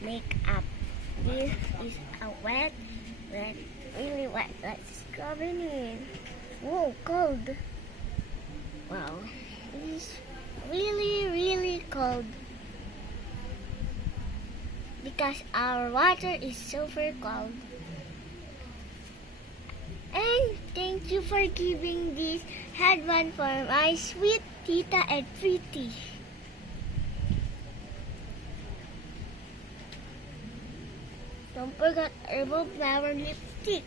makeup. This is a wet, really wet. Let's scrub it in. Whoa, cold. Wow, it is really cold. Because our water is super cold. And thank you for giving this headband for my sweet tita and pretty. Don't forget to remove our lipstick.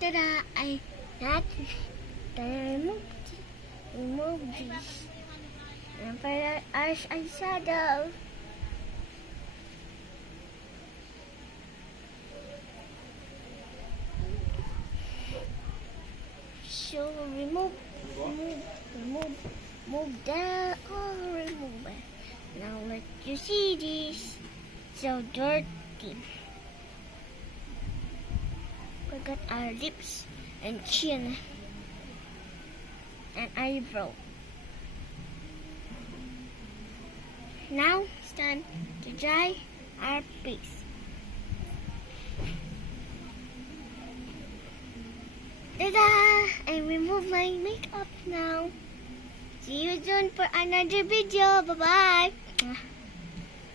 Tada! I not remove this. And for our eyeshadow. So remove that. Oh, remove it. Now let you see this. So dirty. We got our lips and chin and eyebrow. Now it's time to dry our face. Ta-da! I remove my makeup now. See you soon for another video. Bye-bye.